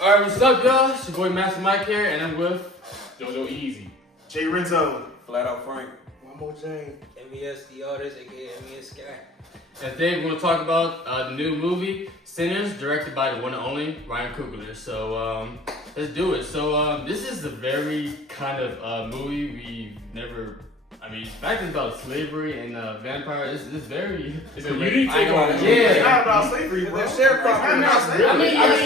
Alright, what's up, y'all? It's your boy Master Mike here, and I'm with Joe Eazy. Renzo. Flatout Frank. Mo Dieng. M.E.S. the artist, aka M.E.S. guy. And today we're going to talk about the new movie, Sinners, directed by the one and only Ryan Coogler. So, let's do it. So, this is a very kind of movie we've never... I mean, fact is about slavery and vampires. It's very... It's a unique take on it. Yeah. It's not about slavery, bro. They're sharecroppers.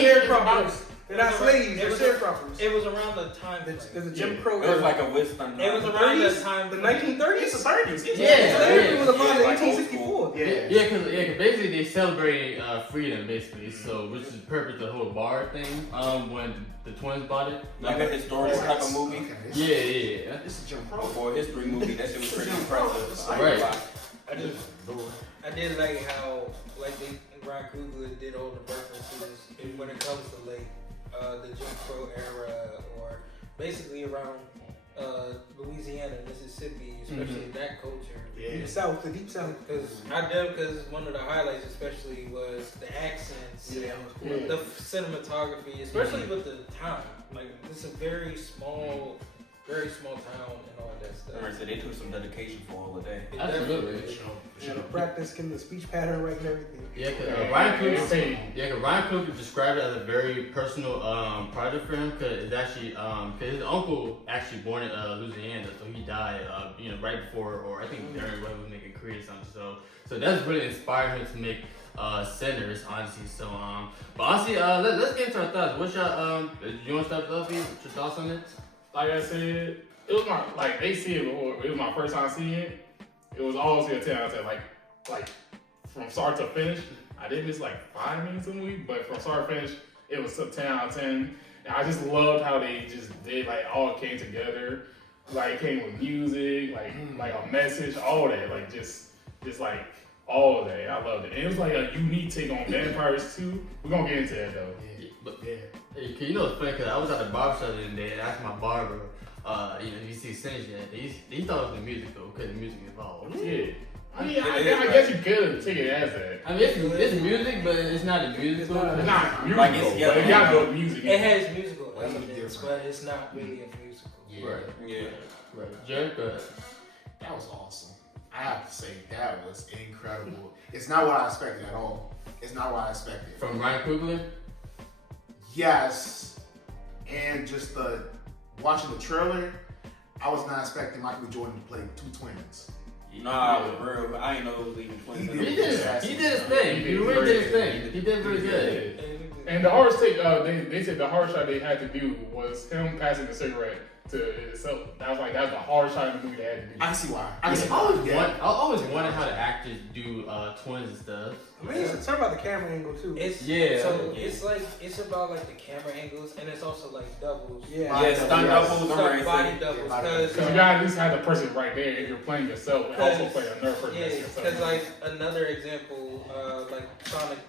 sharecroppers. They're not slaves. They're sharecroppers. It was around the time. There's a Jim Crow. It was like a Western. It was around the time. The 1930s. It's the 30s. Yeah. Slavery was about in Like 1864. Yeah, cause basically they celebrating freedom, basically. So, which is the purpose of the whole bar thing. When the twins bought it. Like a historical type of movie. Okay. Yeah. This is Jim Crow. For a history movie, that shit was pretty impressive. Right. I did like how Ryan Coogler did all the references when it comes to the Jim Crow era, or basically around Louisiana, Mississippi, especially that culture. Yeah. Deep South, the Deep South. Because one of the highlights, especially, was the accents, Yeah. the cinematography, especially with the town. Like, it's a very small town and all that stuff. Remember, so they took some dedication for all of that. It Absolutely. definitely- And the practice, getting the speech pattern right and everything. Yeah, because Ryan Coogler described it as a very personal project for him, because it's actually because his uncle actually born in Louisiana, so he died right before, or I think during when he was making Creed or something. So that's really inspired him to make Sinners, honestly. So but honestly, let's get into our thoughts. What's your you want to start, Luffy? What's your thoughts on it? Like I said, it was they see it before. It was my first time seeing it. It was always a 10 out of 10. Like from start to finish, I did miss like 5 minutes of the movie, but from start to finish, it was a 10 out of 10. And I just loved how they just did all came together. Like it came with music, like a message, all that. Like just like all of that. I loved it. And it was like a unique take on vampires too. We're gonna get into that though. Hey, you know it's funny because I was at the barber shop the other day and asked my barber, if you see Sinners yet. He thought it was the music though, because the music involved. Yeah. I mean, I guess you could take it as that. I mean, it's music, but it's not a musical. It's not musical, Like it's but it got good music. It has musical elements, but it's not really a musical. Yeah. Right. Yeah. Right. Jared, go ahead. That was awesome. I have to say, that was incredible. It's not what I expected at all. It's not what I expected. From Ryan Coogler? Yes. And just watching the trailer, I was not expecting Michael B. Jordan to play 2 twins. Nah, for real. I ain't know it was even twins. He did his thing. He really did his thing. He did really good. And the hardest take, they said the hardest shot they had to do was him passing the cigarette to himself. That was the hardest shot in the movie they had to do. I can see why. I always wanted how the actors do twins and stuff. I mean, it's about the camera angle too. It's about the camera angles, and it's also doubles. Yeah. Stunt doubles, Body doubles. Because you gotta at least have the person right there if you're playing yourself and also play another person Yeah, that's yourself. because another example,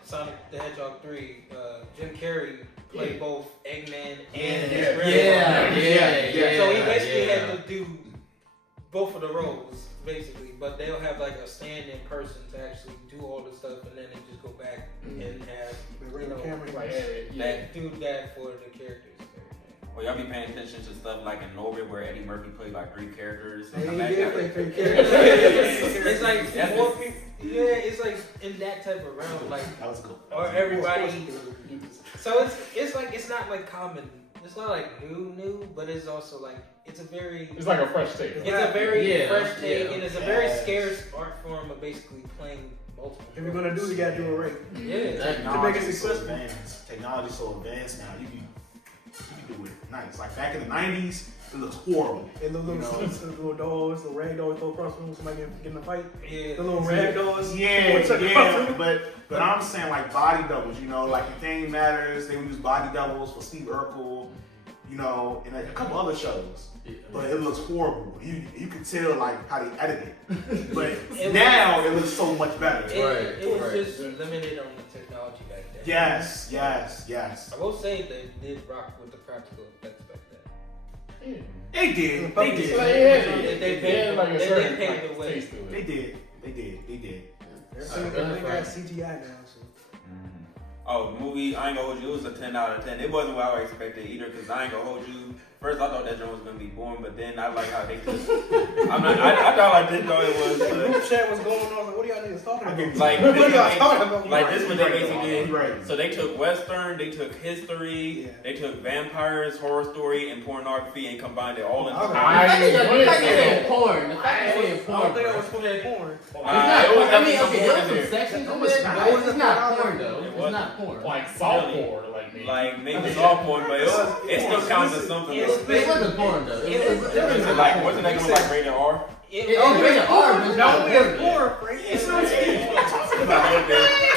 Sonic the Hedgehog 3, Jim Carrey played both Eggman and his grandfather. So he basically had to do both of the roles, basically, but they'll have a stand-in person to actually do all the stuff, and then they just go back and have do that for the characters. Well, y'all be paying attention to stuff like in Norbit where Eddie Murphy played 3 characters. He And did play 3 characters. It's more people. Yeah, it's in that type of realm, That was cool. or everybody. So it's not common. It's not new, but it's also it's a very. It's like a fresh take. It's a very fresh take, and it's a very scarce art form of basically playing multiple. If you're gonna do it, you gotta do it right. Yeah. To make it successful. Technology's so advanced now. You can do it nice. Like back in the 90s, it looks horrible. And the little dolls, the rag dolls go across the room, somebody get in a fight. Yeah. The little rag dolls. Yeah. But I'm saying body doubles, the Thing Matters, they would use body doubles for Steve Urkel, and a couple other shows. But it looks horrible. You can tell how they edited it. But now it looks so much better. It was just limited on the technology back then. Yes. I will say they did rock with the practical effects back then. They did. They They like a certain paved the way. taste to it. They did. Everything got CGI now. So. Oh, the movie, I ain't gonna hold you, it was a 10 out of 10. It wasn't what I expected either, because I ain't gonna hold you. First, I thought that joint was gonna be boring, but then I like how they took. I thought I didn't know it was. The group chat was going on. Like, what are y'all niggas talking about? Like, what are y'all talking about? like this is what they basically did. Right. So they took Western, they took history, they took vampires, horror story, and pornography, and combined it all into one. I think porn. The fact that it's I don't think I was porn. supposed to be porn. There was some sections of it, but it's not porn though. It's not porn. Like soft porn, like maybe soft porn, but it still counts as something. It wasn't porn though. It was like wasn't that gonna like rated R? It rated R, but it's not porn. It's not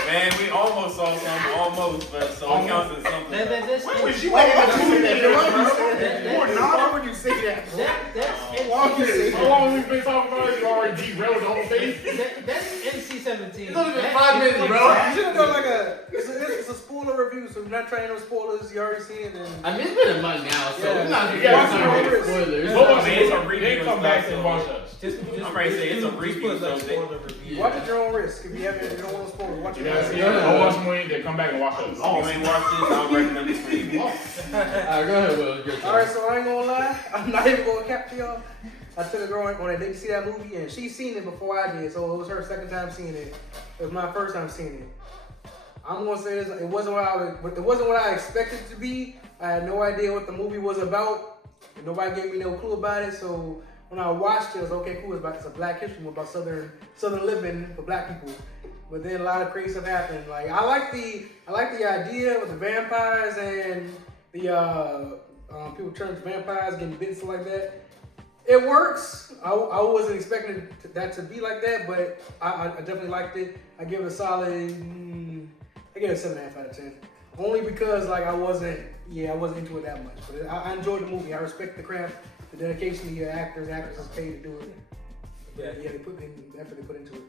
Man, we almost saw something, almost, but so it counts as something. Why would you say that? Why would you say that? How long have we been talking about it? You already derailed the whole thing. That's NC-17. It's only been 5 minutes, bro. You should have done like it's a spoiler review, so we're not trying no spoilers. You already seen it. And I mean, it's been a month now, so we're not Yeah, going to it's spoilers. It's a review. Then come back and watch us. I'm ready to say it's a review. watch at your own risk. If you don't want to spoil, watch it. Go watch some movie, then come back and watch us. Oh, you ain't watched this? I don't recommend this for you. Alright, go ahead, Will. Alright, so I ain't gonna lie. I'm not even gonna cap to y'all. I took a girl on a date to see that movie, and she's seen it before I did, so it was her second time seeing it. It was my first time seeing it. I'm gonna say this: it wasn't what I expected it to be. I had no idea what the movie was about. Nobody gave me no clue about it, so when I watched it, I was okay, cool. It's a Black history movie about Southern living for Black people. But then a lot of crazy stuff happened. Like I like the idea with the vampires and the people turning vampires, getting bitten, stuff like that. It works. I wasn't expecting that to be like that, but I definitely liked it. I give it a solid. I give it a 7.5 out of 10. Only because like I wasn't into it that much. But I enjoyed the movie. I respect the craft, the dedication the actors, actresses paid to do it. Yeah, they put in the effort they put into it.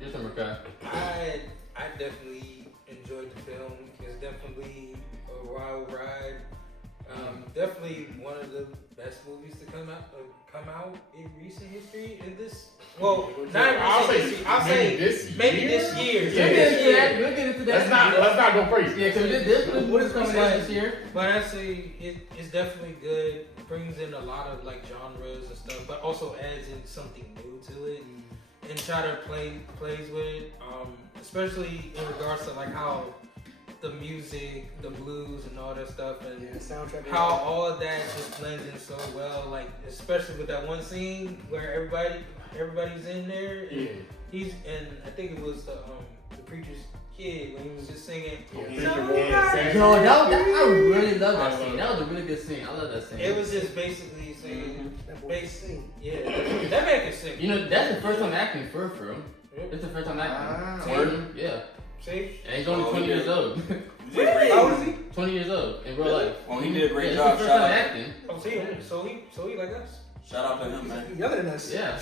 Yes, I'm okay. I definitely enjoyed the film. It's definitely a wild ride. Definitely one of the best movies to come out in recent history. In this, well, not I'll recent history. I'll say maybe this year. We'll get into that. Let's not go crazy. Yeah, because this what is coming out this year. But I say it's definitely good. Brings in a lot of like genres and stuff, but also adds in something new to it and try to plays with it. Especially in regards to like how the music, the blues, and all that stuff, and soundtrack, how all of that just blends in so well. Like especially with that one scene where everybody's in there. And I think it was the preacher's kid when he was just singing. Yo, I really love that scene. That was a really good scene. I love that scene. It was just basically singing. That man can sing. You know, that's the first time acting for him. It's the first time acting. Yeah. See? And he's only 20 years old. Really? How old is he? 20 years old in real life. Well, he did a great It's job. the first time acting. Oh, so he like us. Shout out to him, man. He's younger than us. Yeah.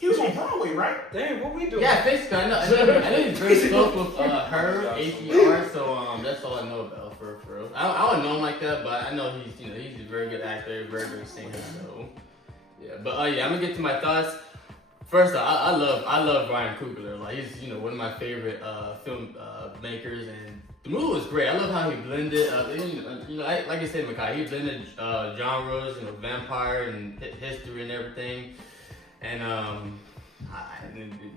He was on Broadway, right? Damn, what we doing? Yeah, basically, I know he's very close with her, ATR, so that's all I know about for real. I don't know him like that, but I know he's a very good actor, very good singer, so yeah. But I'm gonna get to my thoughts. First, I love Ryan Coogler. Like he's one of my favorite film makers, and the movie was great. I love how he blended, like you said, Makai, he blended genres, vampire and history and everything. And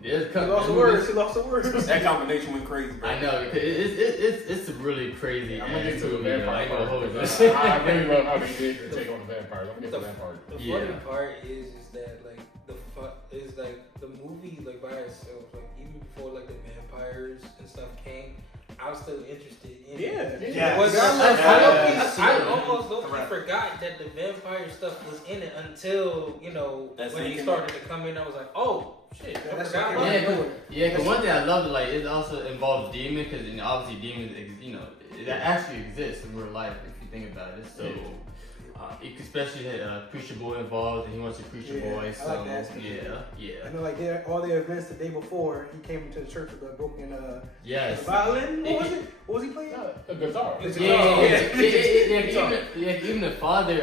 he lost the words. That combination went crazy, bro. I know it's really crazy. I'm gonna get to the movie, vampire I ain't gonna hold it. I really love how they did take on the vampires. I'm gonna get to that part. The funny part is that like the movie like by itself, like even before like the vampires and stuff came, I was still interested in it. I almost forgot that the vampire stuff was in it until when he started to come in. I was like, oh shit, I forgot about it. Yeah, because one thing I loved, like it also involves demons, because obviously demons, it actually exists in real life if you think about it. So Especially had Preacher Boy involved, and he wants to Preacher Boy. So I like that. yeah. I know, like all the events the day before, he came into the church with a broken Yes. violin. What was it? What was he playing? A guitar. Even the father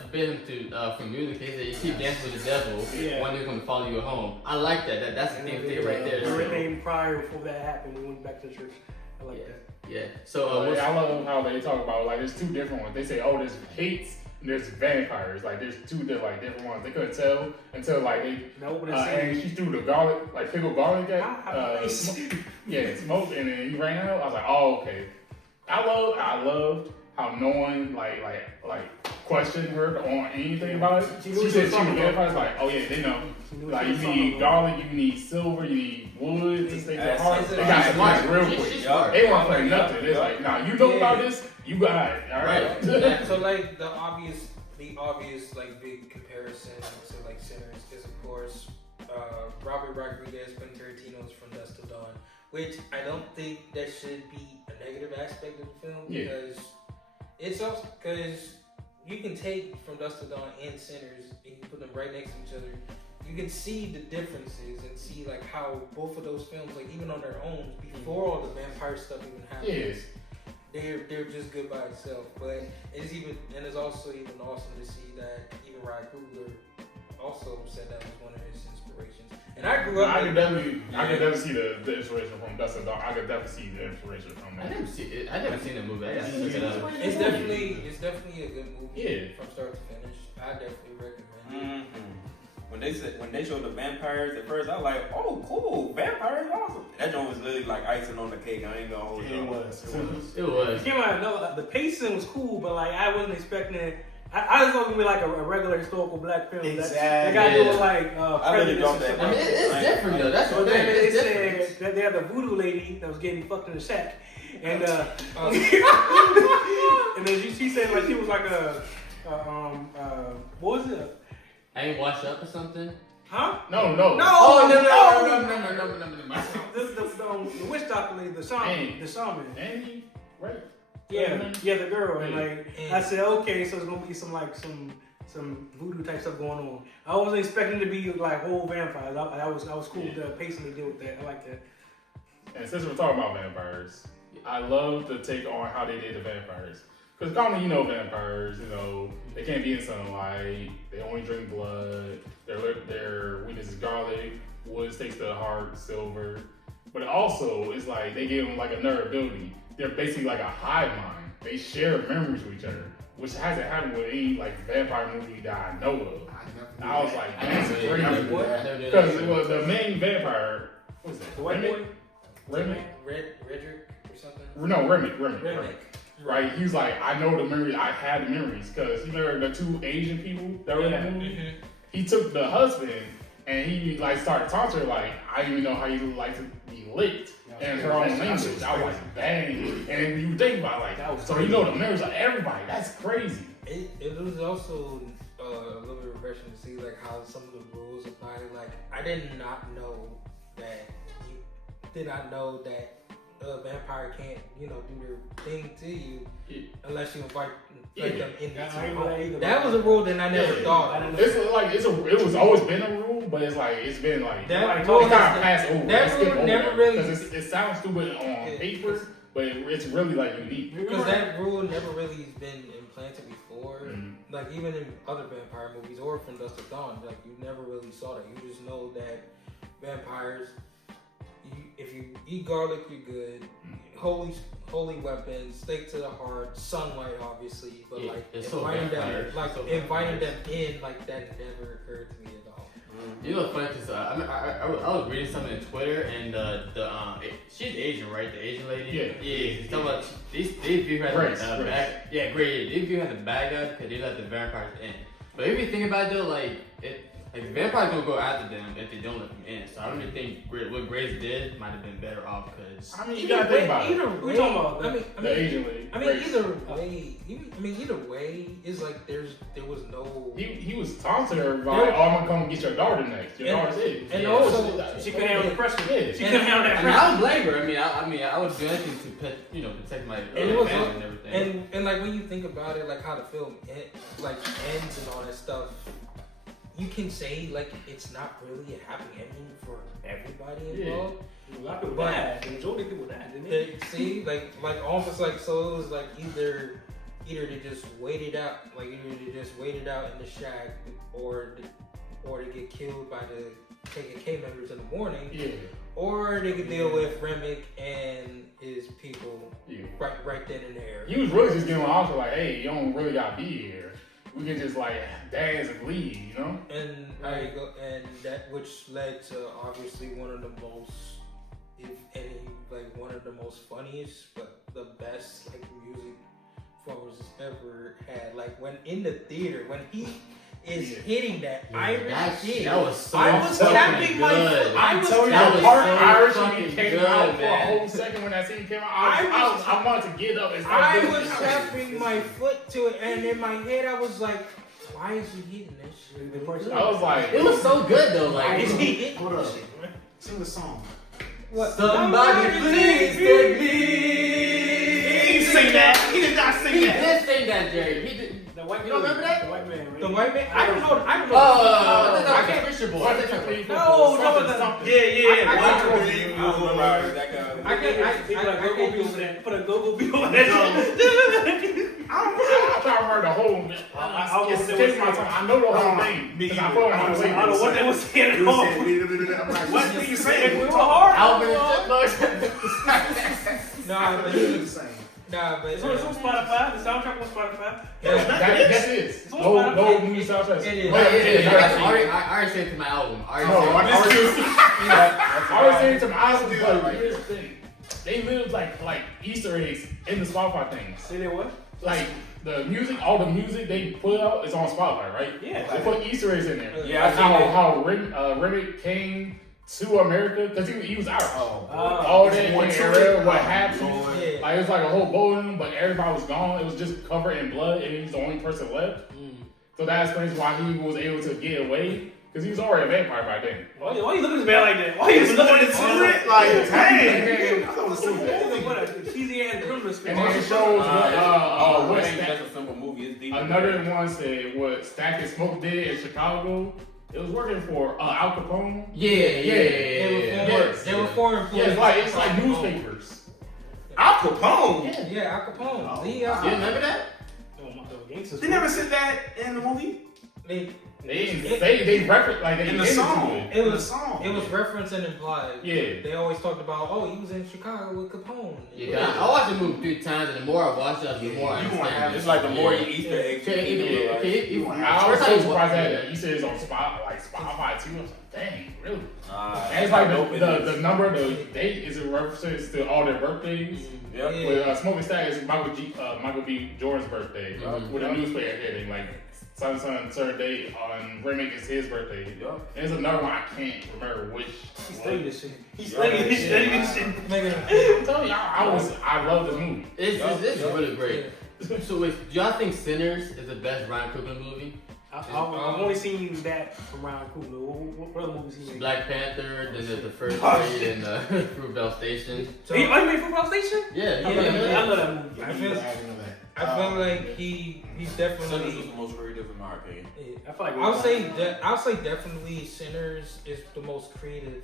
forbid him from music. He said, "You keep dancing with the devil. One day he's gonna follow you home." I like that. That's the thing right there. Everything prior before that happened, we went back to the church. I like that. Yeah. So I love how they talk about like there's two different ones. They say, oh, there's hates and there's vampires. Like there's two different ones. They couldn't tell until like they and she threw the garlic, like pickled garlic at smoke, and then he ran out. I was like, oh, okay. I loved how no one like questioned her on anything about it. She said she was vampires. Like, oh yeah, they know. Like you need garlic, you need silver, you need wood to stay the heart. They got smart real quick. They weren't playing nothing. It's like, nah, you know about this, you got it. All right. So like the obvious like big comparison to like Sinners is of course Robert Rodriguez, Quentin Tarantino's From Dusk Till Dawn, which I don't think that should be a negative aspect of the film because it's also because you can take From Dusk Till Dawn and Sinners and you put them right next to each other. You can see the differences and see like how both of those films, like even on their own, before all the vampire stuff even happens, they're just good by itself. But it's also even awesome to see that even Ryan Coogler also said that was one of his inspirations. And I grew up. I could definitely see the inspiration from Dusk Till Dawn. I could definitely see the inspiration from that. I never seen the movie. It's definitely a good movie. Yeah. From start to finish. I definitely recommend it. Mm-hmm. When they showed the vampires at first, I was like, oh, cool, vampires, awesome. That joint was literally like icing on the cake. I ain't gonna hold you. It was. It came out. No, the pacing was cool, but like I wasn't expecting it. I was gonna be like a regular historical black film. Exactly. That got doing like prejudice and stuff. I mean, it's different though. That's what they said that they had the voodoo lady that was getting fucked in the shack, and and then she said like she was like what was it? I ain't washed up or something. Huh? No. Oh no. The witch doctor lady, the shaman. Annie, right? Yeah, the girl, and like I said, okay, so it's gonna be some voodoo type stuff going on. I wasn't expecting to be like whole vampires. I was cool with the pacing they did with that. I like that. And since we're talking about vampires, I love the take on how they did the vampires. Because commonly, vampires, they can't be in sunlight. They only drink blood. Their weakness is garlic. Wood stakes to the heart, silver. But also, it's like they give them like another ability. They're basically like a hive mind. They share memories with each other, which hasn't happened with any like vampire movie that I know of. I was like, that's crazy. Because the main vampire, what is it? The white boy? Redrick or something? No, Remick. Right, he was like, I know the memories, I had the memories, because you remember the two Asian people that were in the movie? Mm-hmm. He took the husband and he like started talking to her like, I didn't even know how you like to be licked in her own language. I was like, dang. And you think about it, like, so you know the memories of everybody. That's crazy. It was also a little bit refreshing to see like how some of the rules apply. Like I did not know that a vampire can't, do their thing to you unless you invite them in. That was a rule that I never thought. It was always been a rule, but it's been like that rule kind of passed over. That rule never really. Because it sounds stupid on paper, but it's really like unique. Because that rule never really been implanted before. Mm-hmm. Like even in other vampire movies or From Dusk Till Dawn, like you never really saw that. You just know that vampires. If you eat garlic, you're good. Holy weapons, stake to the heart, sunlight, obviously. But inviting them in, like that never occurred to me at all. You know what's funny? Cause I was reading something on Twitter, and she's Asian, right? The Asian lady. Yeah. She's talking about they view her as the bad. Yeah, great. They view her as the bad guy because they let the vampires in. But if you think about it, though, like Like the vampire's gonna go after them if they don't let them in. So I don't even think what Grace did might have been better off because. I mean, you gotta think about it. Either We way, talking about The Asian lady. Either way, is like there was no. He was taunting everybody. Oh, I'm gonna come get your daughter next. Your daughter's it. And Yeah. also, She couldn't handle the pressure. Yeah. She couldn't handle that I pressure. don't blame her. I mean, I would do anything to protect my And it was family and everything. and like when you think about it, like how the film ends and all that stuff, you can say like it's not really a happy ending for everybody involved. A lot of people died. The majority of people died, didn't they? See, like almost like so it was like either they just waited out, like either they just waited out in the shack, or they get killed by the KKK members in the morning. Yeah. Or they could deal with Remick and his people Yeah. right then and there. He was really just giving off like, hey, you don't really gotta be here. We can just like dance and leave, you know? And there you go, and that which led to obviously one of the most, if any, like one of the most funniest, but the best like music performances ever had. Like when in the theater, when he is hitting that Irish shit. That was so I was fucking tapping my good. foot. I was So that that was part so Irish when fucking he came good, out for a man. whole second when that scene came out. I I wanted to get up and start I doing was it. tapping my foot to it, and in my head I was like, why is he hitting that shit? I was like, It was so good though. Why Like is he hitting Hold that up. shit? Sing the song. What? somebody please take me. He didn't sing that. He did not sing He that. did sing that, Jerry. He did. The white You don't remember that? The white man, right? The white man? I don't know. I don't know. I can't Fisher Boy. what did you plead for? No, Something, no, something. Put a go-go beat over that. I try to remember the whole. It's escaping my tongue. I know the whole thing. Me because I either. feel I my don't way. I don't know what they was saying at He was all. saying, I'm like, what did you say? We were hard. Alvin and Chipmunks. Nah, but He was saying. nah, but It's on Spotify. The soundtrack on Spotify. That's it. No movie soundtracks. It is. Oh, yeah, it is. Yeah. I already sent it to my album. I No, already I sent it. always say to my eyes, but here's the thing. They live like Easter eggs in the Spotify things. Say that what? Like the music, all the music they put out is on Spotify, right? Yeah. They put Easter eggs in there. Yeah, Like I seen how Remick came to America because he was Irish. Oh, All that One in tree. area, what happened. Yeah. Like it was like a whole bowling, but everybody was gone. It was just covered in blood, and he's the only person left. So that explains why he was able to get away because he was already a vampire by then. Why you looking at this man like that? Why you It's looking not at this into man? it. Like, dang. I thought it was so bad. What a cheesy ass criminal And spin. then it shows what it ain't just a simple movie. It's deep. another one said what Stack and Smoke did in Chicago. It was working for Al Capone. They were foreign Yeah, it's like newspapers. Al Capone. Yeah, Al Capone. Oh, The, You remember that? Oh, my God, gangsters. They never said that in the movie. They reference like they In the into song. it. It In the was song. it was referenced and implied. Yeah. They always talked about, oh, he was in Chicago with Capone. Yeah, I watched the movie 3 times, and the more I watch it, the more I You gonna understand. have- It's like the more you Easter eggs. You gonna have- I was so surprised that he said it's on Spotify too. I was like, dang, really? And it's like the number, the date is a reference to all their birthdays. Yep. Yeah. With Smoking Stack is Michael B. Jordan's birthday. With a newspaper heading like son, third date on Remick is his birthday. Yup. There's another one I can't remember which. He studied this shit. He Yeah. studied this shit. Nigga, I'm telling y'all, I love this movie. It's really great. So wait, do y'all think Sinners is the best Ryan Coogler movie? I've only seen that from Ryan Coogler. What other movies he made? Black Panther, then there's the first grade and Fruitvale Station. Oh, you made Football Station? Yeah, I love that movie. I feel like he's definitely. Sinners was the most creative in my opinion. I feel like I'll say definitely Sinners is the most creative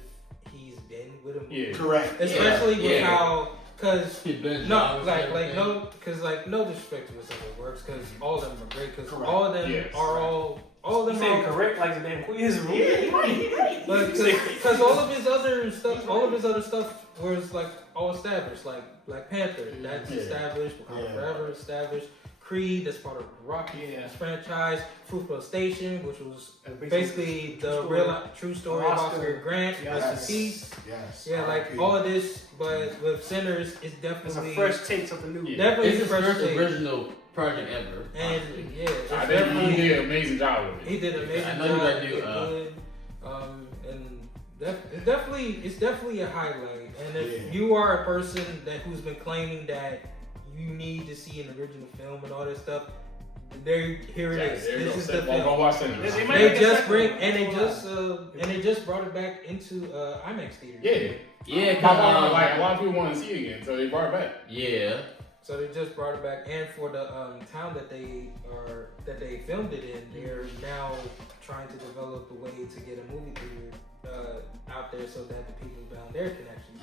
he's been with a movie. Yeah. Correct. Especially with Yeah. how, cause He's been no, jobs like and like everything. no, cause like no disrespect to his other works, cause all of them are great, cause Correct. all of them Yes. are all of You them saying are. correct like the damn quiz room. But cause all of his other stuff was like all established, like Black Panther, that's Yeah. established, Wakanda Yeah. Forever established, Creed, that's part of Rocky franchise. Fruitvale Station, which was basically the true story of Oscar Grant. Rest in peace. Yes. Yeah, like all of this, but with Sinners, it's definitely a fresh take, something new. Definitely It's his fresh first take. original project ever. And it's I think he did an amazing job with it. He did an amazing I know job. you gotta do, And it's definitely a highlight. And if you are a person who's been claiming that you need to see an original film and all this stuff, here it is. This is the film. Go watch Sinners. They just brought it back into IMAX theater. Yeah, like a lot of people want to see it again, so they brought it back. Yeah. So they just brought it back, and for the town that they filmed it in, they're now trying to develop a way to get a movie theater out there so that the people down there can actually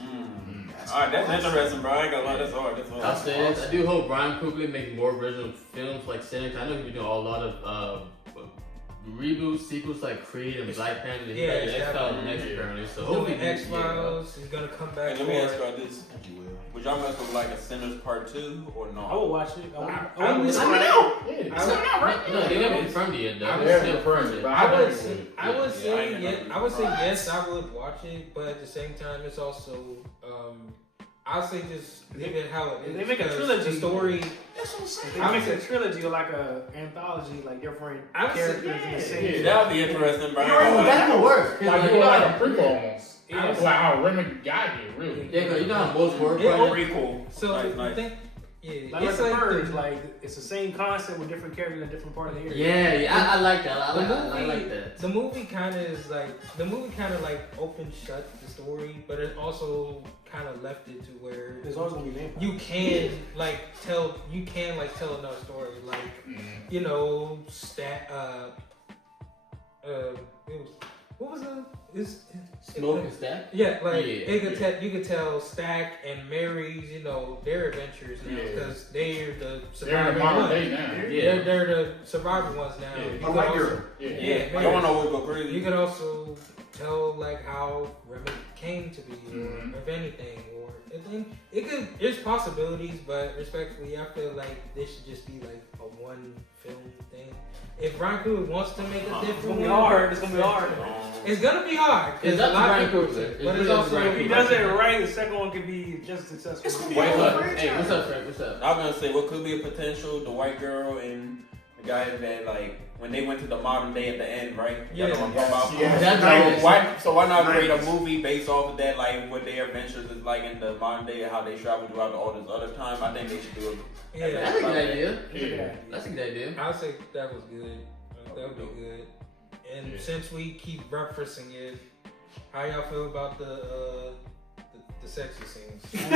see. Alright, that's interesting, bro. I ain't gonna lie, that's hard. I'll say this. I do hope Brian Coogler makes more original films like Sinners. I know he's been doing a lot of reboots, sequels like Creed and Black Panther. Yeah, X-Files next apparently. So he's hopefully doing X-Files. He's gonna come back. Hey, let me ask you about this. Thank you, Will. Would y'all mess with like a Sinners Part 2 or no? I will watch it. It's coming out. It's coming out, right? No, they haven't confirmed it yet, though. I They haven't still confirmed it, but I would Yeah, say yes, I would watch it, but at the same time, it's also I'll say just leave it how it is. They make a 'cause trilogy. The story. That's what I'm saying. They make a trilogy or like a anthology, like different I would say- characters in the same. Yeah. That would be interesting, bro. That would work. Like Like, do like a prequel almost. Yeah. Like how Remy got here, really. yeah, cause you know how most work. Yeah. Right? Pretty cool. So Nice, I nice. think, yeah, Like it's the like Purge, like it's the same concept with different characters in different part of the area. Yeah, I like that. I the like that. The movie kind of like opened shut the story, but it also kind of left it to where There's always gonna be vampires. you can tell another story, like you know, what was Smoke and Stack. Yeah, like Yeah, you could tell Stack and Mary's, you know, their adventures now because they're the They're in the surviving modern ones. day now. Yeah. They're the surviving ones now. Yeah. You A could white also- girl. Yeah, I don't want no go crazy. you could also tell like how Remy came to be, or if anything, or I think there's possibilities, but respectfully, I feel like this should just be like a one film thing. If Brian Coogler wants to make a It's different gonna be one, hard. It's gonna be hard. It's gonna be hard. It's a up to lot Brian of people, Coogler. but It's it's up to also Brian If he does it right, the second one could be just as successful. It's Wait, Yeah. look. Hey, what's up, Frank? What's up? I was gonna say what could be a potential, the white girl and the guy that like when they went to the modern day at the end, right? Yeah. You know what I'm talking Yes. about? That's So why not create a Nice. movie based off of that, like what their adventures is like in the modern day and how they travel throughout all this other time? I think they should do it. Yeah, That's a good idea. Yeah. That's a good idea. I'll say that was good. That would be good. And Yeah. since we keep referencing it, how y'all feel about the sexy scenes? Really?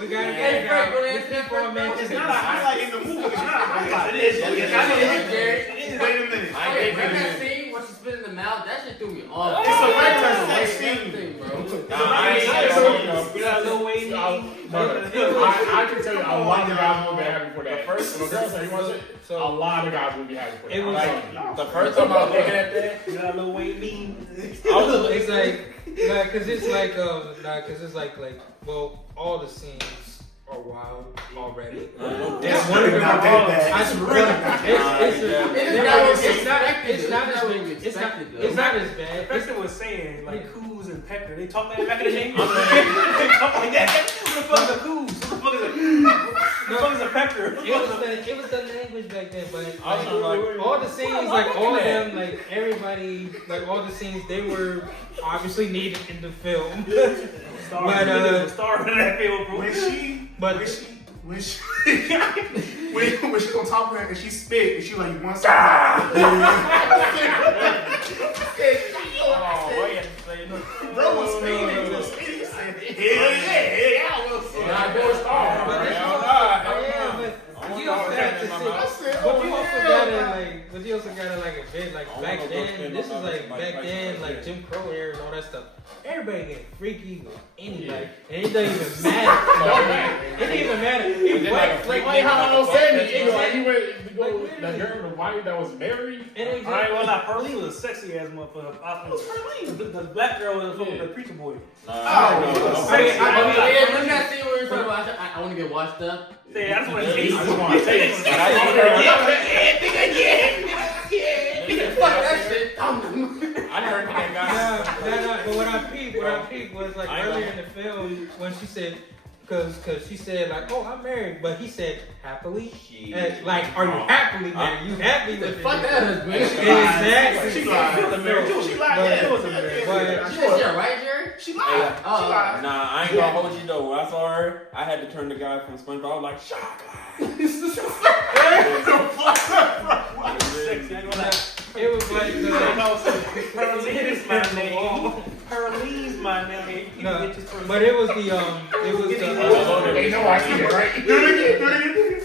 We gotta Hey, Frank, what is we that, keep Frank? on mentioning It's not a highlight in the movie. It's not a highlight. It is. Wait a minute. Hey, remember that scene where she spit in the mouth? That shit threw me off. It's a regular That sex thing, scene. bro. You got Lil Wayne. I can tell you a lot of guys will be happy for that. first- When a girl say you want to say, a lot of guys will be happy for that. It was- I'm telling you. The first time I was looking at that, You got Lil Wayne meme. It's like, cause it's like, well, all the scenes are wild already. It's one of them not that bad. I It's just really it's not it's not as bad. Preston was saying like Coos and Pecker. They talk like that back in the day. They talk like that. Who the fuck is a Coos? Who the fuck is a? Who the fuck is a Pecker? It was the language back then, but I was like, all the scenes, like all of them, like everybody, like all the scenes, they were obviously needed in the film. The star of that film, bro. When she's on top of her and she spit and she like one side. Bro was speeding. He said, hell yeah, I will see. Nah, go star. But man. you also have to sit. But you also gotta like a bit like back then. This is like back then, like Jim Crow era and all that stuff. Everybody get freaky with anybody, and it doesn't even matter. It didn't even matter. It went like Wait, how long Sammy? He went Like, the girl, the wife that was married. and it Alright, well, like Pearline was a sexy ass motherfucker. The black girl was the preacher boy. Remember that scene where we were talking about, I want to get washed up. Say, I just want to I taste. just want to taste. And I Fuck that shit. I heard that guy. But what I peeped was like earlier in the film when she said, cause she said like, oh, I'm married, but he said happily. And, like, are you happily married? You happy with it? Fuck that husband. Exactly. She lied. She wasn't married. She lied. But- She wasn't married. but- Yeah, right, Jerry? She lied. She lied. Nah, I ain't gonna hold you though. When I saw her, I had to turn the guy from SpongeBob. I was like, It was like Perline's my name. Perline's my name. no, but it was the They know I see it, right? Do it again.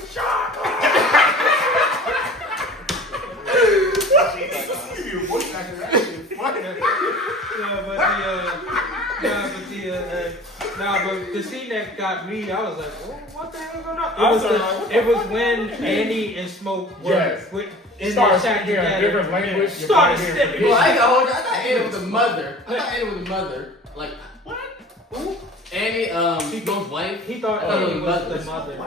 but the scene that got me, I was like, oh, what the hell going on? It was when Annie and Smoke were Yes. in Start the shack speaking a together. different language. Started You're stepping. Well, I ain't gonna hold you. I thought Annie was the mother. Like, What? who? Annie, Smoke's wife. He thought Oh, Annie was mother. the mother.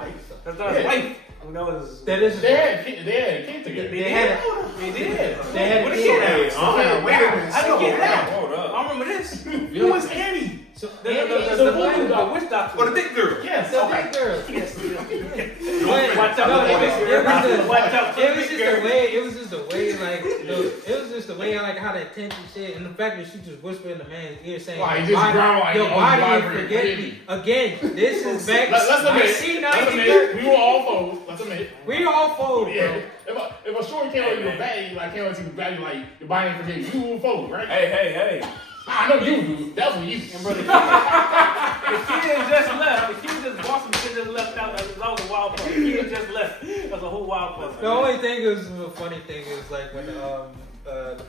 That's not his wife. That was. That is. They had a kid together. They had. They did. They had. What a is kid. it? Okay, wait a minute. I didn't get that. hold up. I remember this. Who was Annie? So The Annie, witch doctor. Oh, the big girl. Yes. the Okay. big girl. Yes. But Watch out no, for the big girl. Watch out for the it was big just girl. the way. It was just the way. Like it was just the way. I like how that tension shit, and the fact that she just whispered in the man's ear saying, Like, just ground like "Your on body is vibrate, forget me again." This is back. Let's admit. 1993. We were all foes. Let's admit. We all fold, Yeah. bro. If a short came over your bag, like came over to your bag, like your body ain't forget you were foes, right? Hey. I know you do. That's what you do. And brother, the kid just left. The kid just bought some shit just left out. That was a wild part. The kid just left. That was a whole wild part. The only thing is, the funny thing is like when the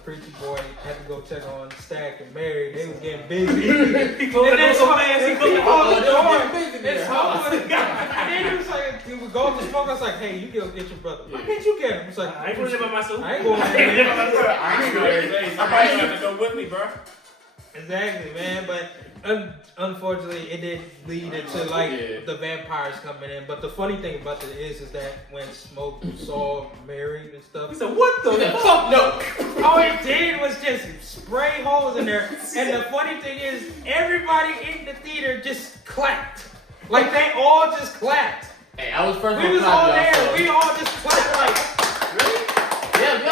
preacher boy had to go check on Stack and Mary, they was getting busy. He closed the door so fast. He closed the door. It's hard. And then he was like, he would go to smoke. I was like, hey, you go get your brother. Why can't you get him? It's like, I ain't gonna live by myself. I ain't going. I ain't gonna say. Somebody have to go with me, bro. Exactly, man. But unfortunately, it did lead into like the vampires coming in. But the funny thing about it is that when Smoke saw Mary and stuff, He said, "What the Fuck no. all he did was just spray holes in there. And the funny thing is, everybody in the theater just clapped. Like they all just clapped. Hey, I was first We on was clap, all y'all, there. so- We all just clapped like, Really? Yeah, yeah. That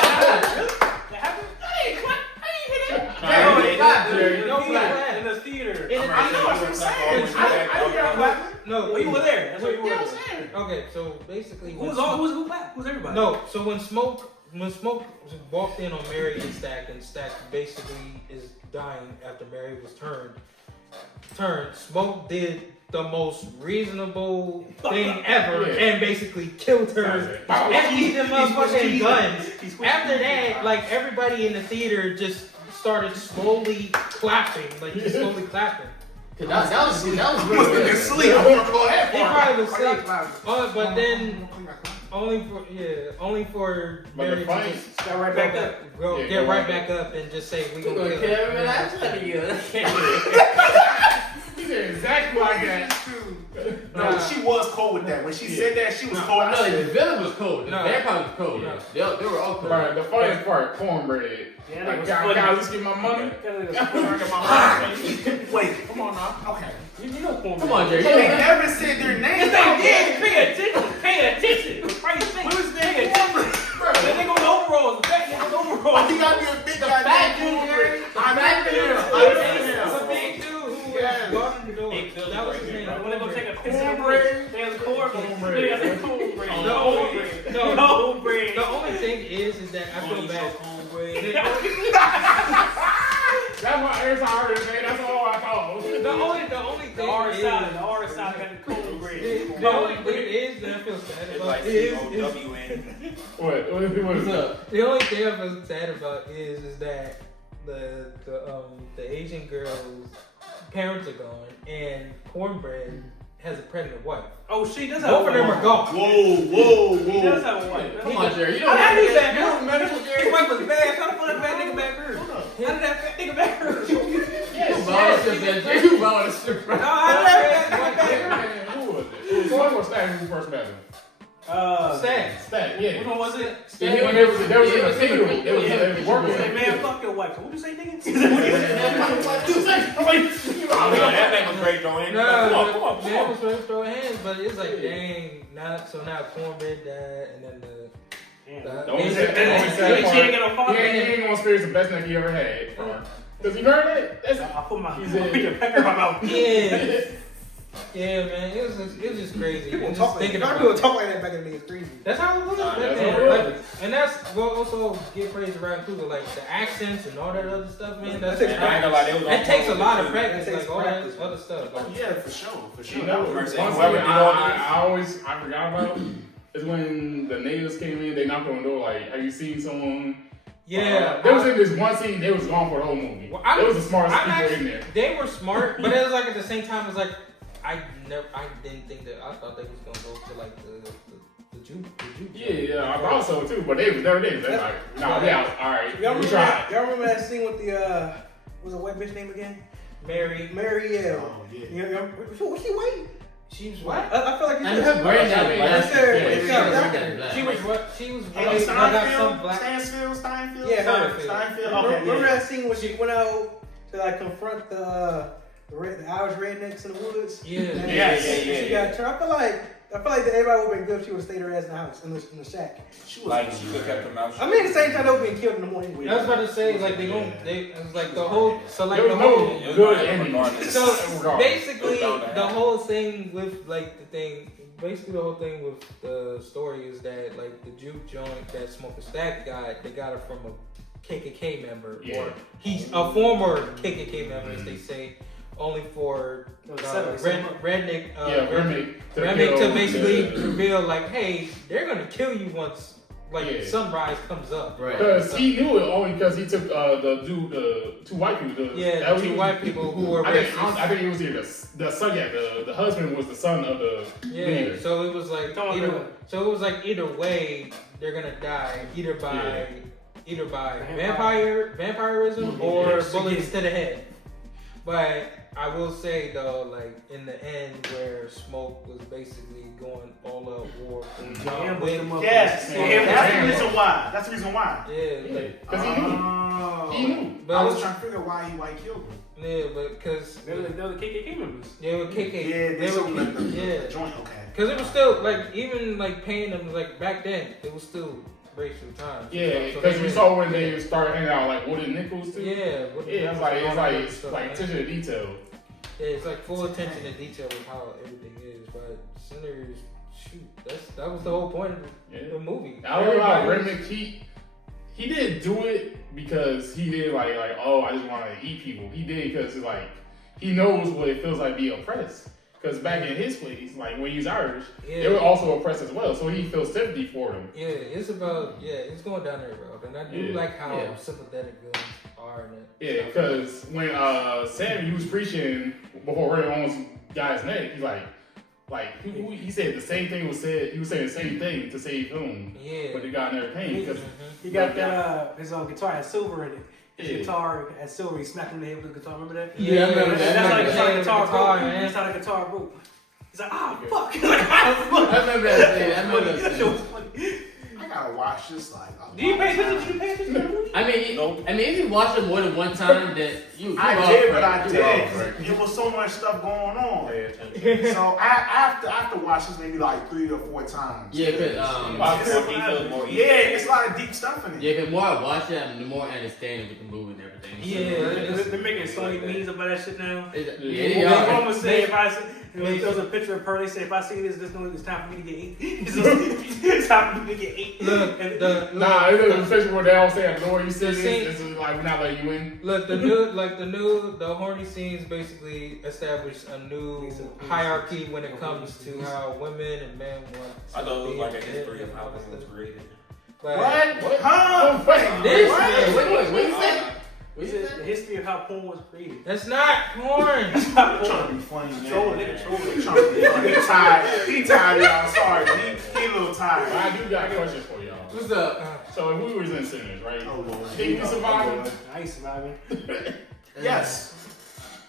happened? I ain't clap. I ain't hit it. Yeah, clap, Jerry. no In clap. the theater. In the I know what you're saying. I didn't get clap. No, Well, you were there. That's what you were. Yeah, I there. was saying. Okay, so basically, Who was all? Who clapped? Who's everybody? No, so when Smoke walked in on Mary and Stack basically is dying after Mary was turned, Smoke did the most reasonable thing ever and basically killed her and beat them motherfucking guns. After that, like everybody in the theater just started slowly clapping, That was really Must have been good. asleep. I want to go ahead. He probably was sick. But then only for But Mary the to fight, just Got right back up. get right back up and just say we You gonna gonna kill kill him and her. I tell you. he did exactly like that. No, she was cold with that. When she said that, she was cold. I No, the said, villain was cold. The No. vampire was cold. No. They were all cold. Bro, the funniest part, cornbread. Yeah, that Like, was God, funny. God, let's get my money. wait, come on now. Okay. You know corn. Come on, Jerry. They never said their name. Pay attention. Pay attention. Pay attention. Pay attention. Then they go to overalls. The back niggas overalls. Why you gotta be a big guy? Fat dude, Jerry. I'm Fat in dude. there. It's a big dude who was guarding the door. That was his name. I want to go take a piss in the Cornbread. woods. They have cornbread. Cornbread. They have cornbread. The only- no, Cornbread. The only thing is that I feel bad. That's why every time I heard it, man, that's all I thought. The only The thing R is, side. The R side got the cornbread. the only thing is that I feel sad It's about like is C-O-W-N. What's up? the only thing I feel sad about is that the Asian girl's parents are gone and Cornbread has a pregnant wife. Oh, she does have Both a of them wife. are gone. Whoa. He does have a wife. Come on, Jerry. You How don't did that you don't medical, Jerry. His wife was bad. How the fuck that bad nigga back her? How did that fat nigga back her? You bought us that, Jerry. You bought us. No, how did that fat nigga back her? Who was it? It was Smoke or Stack? forgot who first met him. Stat. Yeah. Which one was it? Yeah, when there was in the field. They was working. Hey, man, fuck your wife. What you say, nigga? That nigga was great throwing. Come on. Man was ready to throw hands, but it's like, dang, now cornbread died, and then The only sad part, he ain't gonna experience the best nigga he ever had. Cause you heard it? I put my pecker in my mouth. Yeah, man, it was just crazy. People And talk just like that. People talk like that back in the day. It's crazy. That's how it was back that's then. how it was. Like, and that's we'll also give praise around too, like the accents and all that other stuff, man. That takes a lot of practice, like all that other stuff. Like, Yeah, for sure. You know, one thing I forgot about is when the natives came in, they knocked on the door like, have you seen someone? yeah. There was in this one scene, they was gone for the whole movie. Well, they was the smartest people in there. They were smart, but it was like at the same time, it was like, I didn't think that, I thought they was gonna go to like the Jew. Yeah, I thought so too, but they was there. They're like, nah, yeah, alright. Y'all We remember tried. y'all remember that scene with the what's the white bitch name again? Mary, yeah. Oh, yeah. Was she white? she was what? I feel like And her brain She was what? She was Hey, white. I got some black. Steinfeld? Yeah, Steinfeld. Remember Okay, that scene when she went out to like confront the Irish rednecks in the woods? Yeah. Yeah. She got turned. I feel like everybody would have been good if she would have stayed her ass in the house, in the shack. She was Like, she could have kept her mouth shut. I mean, at the same time, they were being killed in the morning. I was about to say, like, it was like the whole, so like There the was whole, no good ending. so basically, It was bound to the happen. whole thing with, like, basically the whole thing with the story is that, like, the juke joint that Smoke a Stack got, they got it from a KKK member, Yeah. or he's a former KKK member, as they say, only for redneck to basically reveal, like, hey, they're gonna kill you once, like, sunrise comes up. Right. Because he knew it only because he took the two white people. Two white people who were I racist. think it was either the son. Yeah, the husband was the son of the leader. So it was like either way they're gonna die either by vampirism or bullets to the head. But I will say though, like in the end where Smoke was basically going all out war for John Wick. Yes, that's the reason why. Yeah, Because he knew. But I was trying to figure out why he killed him. Yeah, but because They were the KKK members. they were KKK. Yeah, they were were the yeah. joint. Okay. Because it was still like even like paying them like back then it was still racial times. Yeah, So because they we saw when they started hanging out like wooden nickels too. Yeah, it's like attention to detail. Yeah, it's like full attention to detail with how everything is. But Sinners, shoot, that was the whole point of the movie. I don't know how Remick he didn't do it because he did like oh I just want to eat people. He did because it's like he knows what it feels like being oppressed. Because back in his place, like when he's Irish, they were also oppressed as well. So he feels sympathy for them. Yeah, it's it's going down that road, and I do like how sympathetic villains are in it. Yeah, because when Sammy was preaching before Ray almost got his neck, he's like he said the same thing was said. He was saying the same thing to save him. Yeah, but the guy never came because he got that his guitar had silver in it. His guitar had silver. He smacked him in the head with the guitar. Remember that? Yeah, I remember that. That's how the guitar broke. Man. That's how the guitar broke. He's like, fuck. I remember that. I gotta watch this like. Do you pay attention to the movie? I mean, if you watch it more than one time, then I did. It was so much stuff going on. So I have to watch this maybe like 3 or 4 times. Yeah, because it's a lot of deep stuff in it. Yeah, the more I watch it, the more I understand it with the movie and everything. Yeah, they're making so many memes about that shit now. Yeah. My mama say if I see, there was a picture of Pearly say if I see this, it's time for me to get ate. It's time for me to get ate. Look, it was especially where they all say, "Lord, you said this is like we're not letting you in." Look, the horny scenes basically establish a new hierarchy when it comes to how women and men want. I thought it was like a history of how this was created. But What? Huh? Wait. The history of how porn was created. That's not porn. I'm trying to be funny, man. Trying to be funny. He tired, y'all. Sorry, he a little tired. But I do got a question for y'all. What's up? So if we was in Sinners, right? Oh, Lord. Think you survived? I ain't surviving. Yes.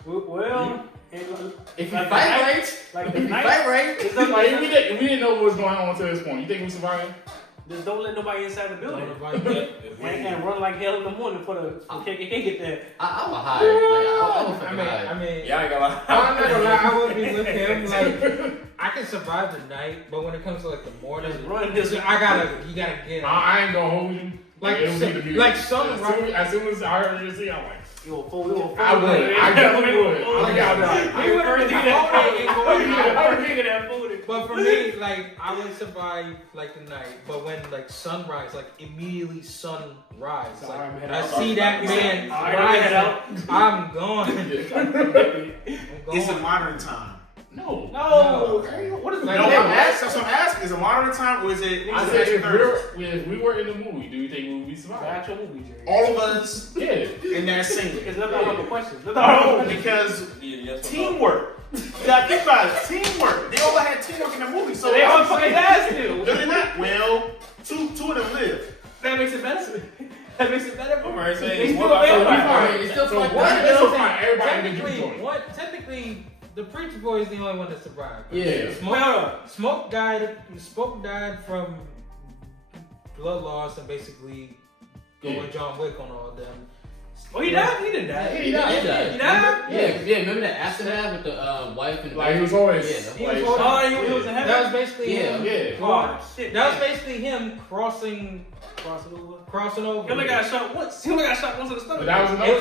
Well, if you fight right, like if night. fight right. Just Like, if we didn't know what was going on until this point. You think we survived? don't let nobody inside the building. If And run like hell in the morning for KKK get there. I'm a high. Like, I'm a fucking high. I mean, Yeah, I ain't gonna lie. I'm not gonna lie, I would be with him. Like, I can survive the night, but when it comes to like the morning, Just run this. you gotta get up. I ain't gonna hold you. Like, it was either be- like sunrise. As soon as I heard you see, I'm like, You a fool. I would. I definitely would. Like, I would. I would first thing that food. But for me, like, I would survive like the night, but when like sunrise, like immediately sunrise, Sorry, like I'm heading I out. see that man Alright, I'm gone. I'm gone. It's a modern time. No. No. What is the Like, No, yeah, that's what I'm asking. Is it modern time or is it? I said if we were in the movie, do you think we would be survived? actual movie, Jerry? All of us Yeah. in that scene. It's not about the questions. No, because Yes, teamwork. You gotta think about it. Teamwork. They all had teamwork in the movie. So They all fucking ass do. No, they not. Well, two of them live. That makes it better. That makes it better. I'm already They saying, still what about vampire. I mean, it's still So fucked what? up. This is fine. Everybody in the joint. Technically, the preacher boy is the only one that survived. Yeah. Smoke died. Smoke died from blood loss and basically going John Wick on all of them. Oh, he died? He didn't die. Yeah, he died. He died? Yeah. Remember that aftermath with the wife and Like he was always. He like, was always- Oh, he was in heaven? That was basically him. Yeah. Oh, shit. That was basically him crossing over. He only got shot once. He only got shot once in the stomach. But that was enough. It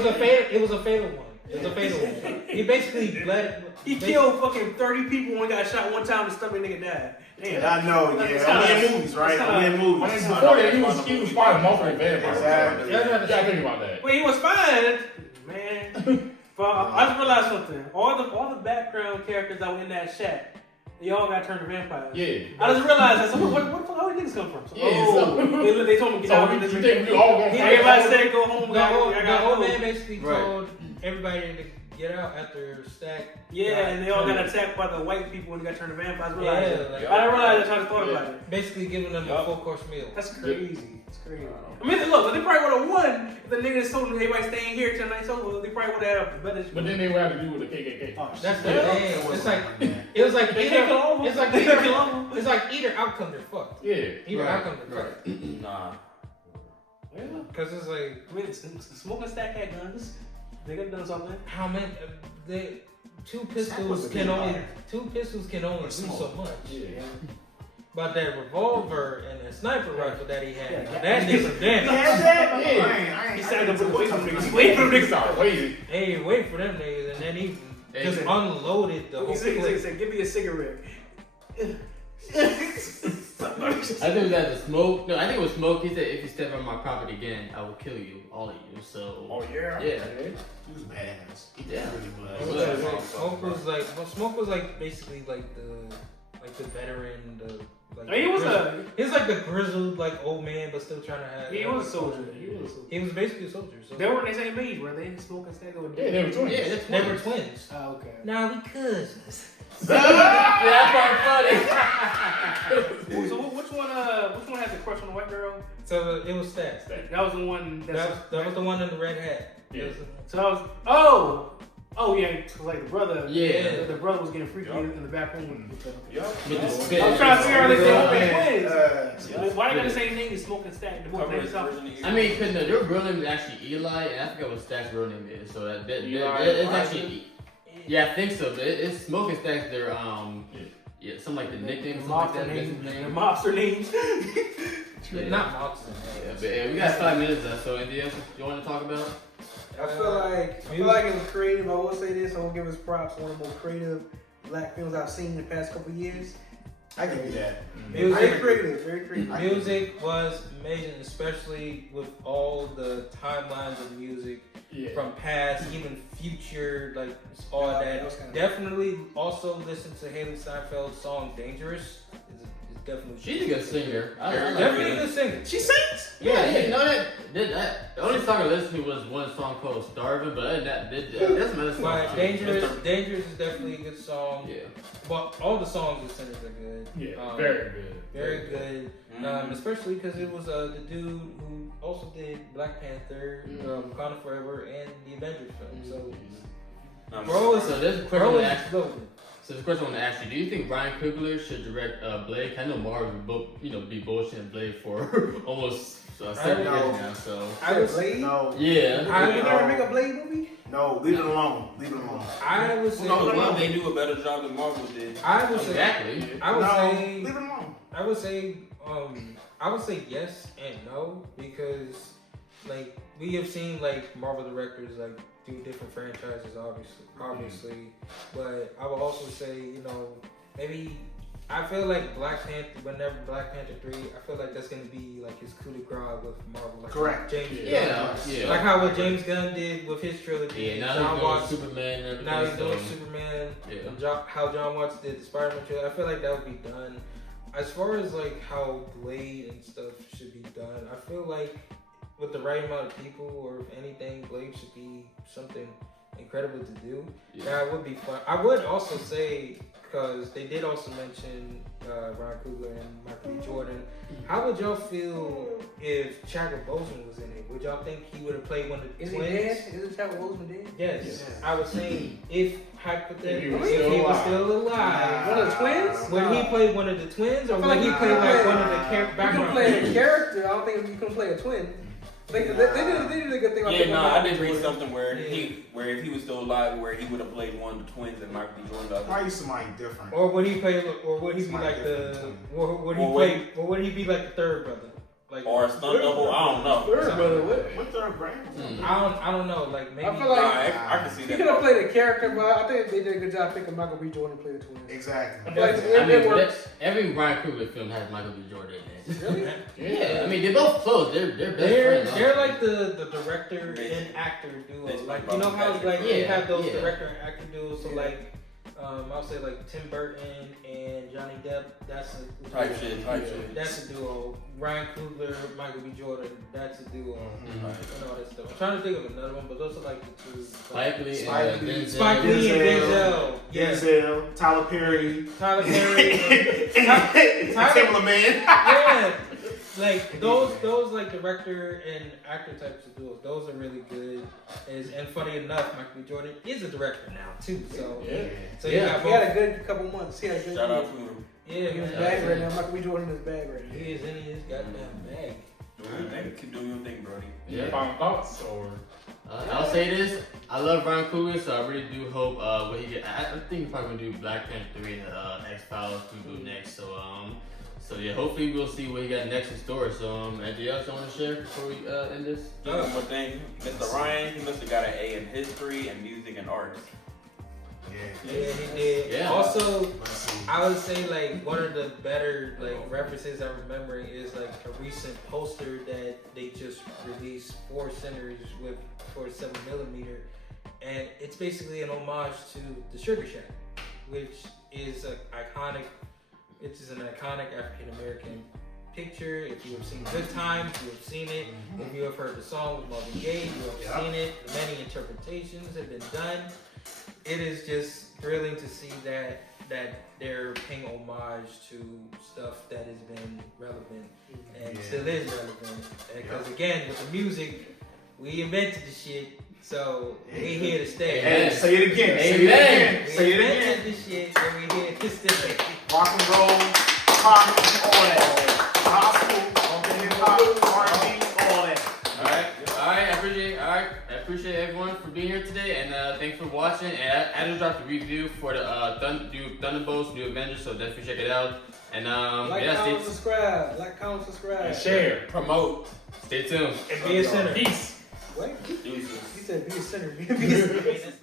was a fatal one. It was a fatal one. He basically bled. He killed fucking 30 people when he got shot one time in the stomach, nigga died. Damn. I know. Yeah, we in movies, right? We in movies. I mean, before that, he was fighting multiple vampires. Exactly. Yeah, you gotta think about that. Wait, he was fine. Man. But I just realized something. All the background characters that were in that shack, they all got turned to vampires. Yeah. I just realized that. So where the fuck all these niggas come from? So, Yeah, they told me to get So out. you think we all gonna fight? Everybody said go home. The old man basically Right. told everybody to get out after Stack. Yeah, and they all got attacked by the white people when they got turned to vampires. Yeah, I didn't realize that. I just thought about it. basically giving them a full course meal. That's crazy. It's crazy. I mean, look, they probably would have won if the niggas told them everybody staying here till night's over. They probably would have had a better. But then they would have to do with the KKK. Oh, That's the shit. thing. It's like it was like They can't kill all of them. it's like They can't kill all of them. it's like either outcome they're fucked. Yeah. Either Right, outcome they're fucked. Nah. Well, Because it's like I mean, Smoking Stack had guns. They could have done something. how many two was pistols a can big only fire. do so much. Yeah. But that revolver and the sniper rifle that he had, Yeah, that did some He damage. had that? Yeah. He said them wait for them niggas. He Wait for them niggas. started waiting. Hey, wait for them niggas, and then he just Hey. unloaded the whole He clip. said, give me a cigarette. I think it was at the smoke. No, I think it was smoke. He said, "If you step on my property again, I will kill you, all of you." So, Yeah. yeah. He was badass. He Yeah. really was. Smoke was like basically like the veteran, He was he was like the grizzled like old man, but still trying to have. He was a soldier. He was basically a soldier. So They were in the same age, were they? Smoking Stack or Yeah, they were twins. Yeah, that's they were twins. Oh, okay. Now we cousins. That's funny. So which one had the crush on the white girl? So it was Stats. That was the one. That was the one in the red hat. Yeah. So I was. Oh yeah, like the brother. Yeah. The brother was getting freaky in the back room. With the, With the spit. I was trying to figure out if they Yeah. were twins. Why they got the same name as Smoking Stack? The both Cover named his something. version of I mean, cause no, their real name is actually Eli, and I forgot what Stack's real name is. So it's actually, yeah, I think so. But it's Smoking Stack's their yeah, something like the nickname, something like that. Business Their name. mobster names. Yeah. Not Moxon. Yeah, but yeah, we got 5 minutes left. So anything else you want to talk about? I feel like it was creative. I will say this. I will give us props. One of the more creative black films I've seen in the past couple of years. I give you that. Very creative. Very creative. Music was amazing, especially with all the timelines of music from past, even future, like all that. Definitely also listen to Haley Steinfeld's song "Dangerous." It's definitely She's a good singer. I like definitely a her. good singer. She sings? Yeah, you know that. The only song I listened to was one song called "Starving," but other than that, that's another song. But Dangerous is definitely a good song. Yeah. But all the songs of Sinners are good. Yeah, very good. Very good. Especially because it was the dude who also did Black Panther, Wakanda Forever, and the Avengers film. So, So this question bro was is actually, golden. So the question I want to ask you: do you think Ryan Coogler should direct Blade? I know Marvel will be bullshitting Blade for almost 7 years now. So I would say No. yeah. I would never make a Blade movie. No, leave it alone. Leave it alone. I would say. No, they do a better job than Marvel did. I would say. Exactly. I would No, say. leave it alone. I would say. I would say yes and no because, like, we have seen like Marvel directors like do different franchises, obviously. But I would also say, you know, maybe I feel like whenever Black Panther 3, I feel like that's gonna be like his coup de grace with Marvel. Like Correct. James Yeah. Gunn. Like how what James Gunn did with his trilogy. Yeah. Now John he's Watts. doing Superman. And Now he's doing so- Superman. Yeah. How John Watts did the Spider-Man trilogy. I feel like that would be done. As far as like how Blade and stuff should be done, I feel like with the right amount of people, or if anything, Blade should be something incredible to do. Yeah. That would be fun. I would also say, because they did also mention Ryan Coogler and Michael B. Jordan. How would y'all feel if Chadwick Boseman was in it? Would y'all think he would have played one of the Is he twins? dead? Isn't Chadwick Boseman dead? Yes. I was saying, if hypothetically, If he if was he still was alive. still alive, One of the twins? would he play one of the twins, or I feel would like he he play could like play- one of the You can background play a characters? character. I don't think you can play a twin. They did a good thing. Yeah, no, I did read something. something where if he was still alive, where he would have played one of the twins and Michael B. Jordan the other. Probably somebody different. Or would he play? Or would he be Somebody like the? different. Or would he Or play? Or would he be like the third brother? Like Or a stunt double, I don't know. Third brother, what? What third brand? I don't know. Like maybe. I feel like I can see he that. could have played a character, but I think they did a good job picking Michael B. Jordan to play the twins. Exactly. Like, I mean, it works. every Ryan Coogler film has Michael B. Jordan in it. Really? Yeah, I mean they're both close. They're best friends. They're like the director and actor duo. Like you know how like you have those director and actor duos. So like I'll say like Tim Burton and Johnny Depp. That's a Type shit. That's a duo. Ryan Coogler, Michael B. Jordan. That's a duo. Mm-hmm. And all that stuff. I'm trying to think of another one, but those are like the two. Spike Lee Spike and Lee. Denzel. Spike Lee and Denzel. Yes. Denzel, Tyler Perry, Tyler Perry. Timberland Man. Yeah. Like those like director and actor types of duos, those are really good. And funny enough, Michael B. Jordan is a director now too. So Yeah. so He you got both. had a good couple months. He had a good Shout year. out to him. Yeah, He in his man. bag right now. Michael B. Jordan in his bag right now. He is in his goddamn bag. Do your thing. Keep doing your thing, Brody. Yeah. Final thoughts or I'll say this: I love Ryan Coogler, so I really do hope what he get. I think he's probably gonna do Black Panther 3 and X-Files to do next. So yeah, hopefully we'll see what he got next in store. So anything else you want to share before we end this? Just one more thing. Mr. Ryan, he must have got an A in history and music and arts. Yeah. Yeah, he did. Yeah. Also, Let's see. I would say like one of the better like references I'm remembering is like a recent poster that they just released for Sinners for 7mm, and it's basically an homage to the Sugar Shack, which is an iconic. It is an iconic African American picture. If you have seen Good Times, you have seen it. If you have heard the song with Marvin Gaye, you have seen it. Many interpretations have been done. It is just thrilling to see that they're paying homage to stuff that has been relevant and still is relevant. Because again, with the music, we invented the shit, so we here to stay. Hey, say it again. Say it Amen. again. We Say it invented again. the shit, and we here to stay. Rock and roll, pop, all that. Gospel, hip hop, R&B, all that. I appreciate everyone for being here today, and thanks for watching. And I just dropped a review for the new Thunderbolts, New Avengers, so definitely check it out. And Like, yeah, comment, subscribe. Like, comment, subscribe. and share. promote. Stay tuned. And be a sinner. Peace. Wait, Jesus. he said be a sinner. Be a sinner.